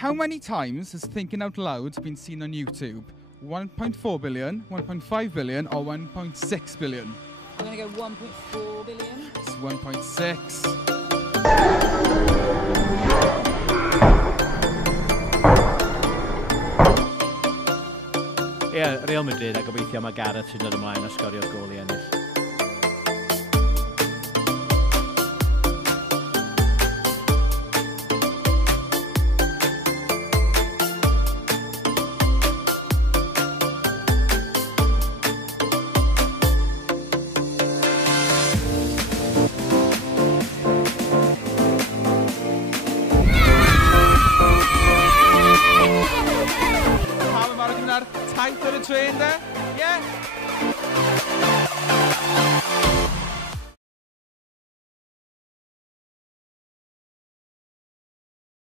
How many times has Thinking Out Loud been seen on YouTube? 1.4 billion, 1.5 billion, or 1.6 billion? I'm going to go 1.4 billion. It's 1.6. Ie, Real Madrid a gobeithio mae Gareth sy'n dod ymlaen a sgorio'r gol i ennill.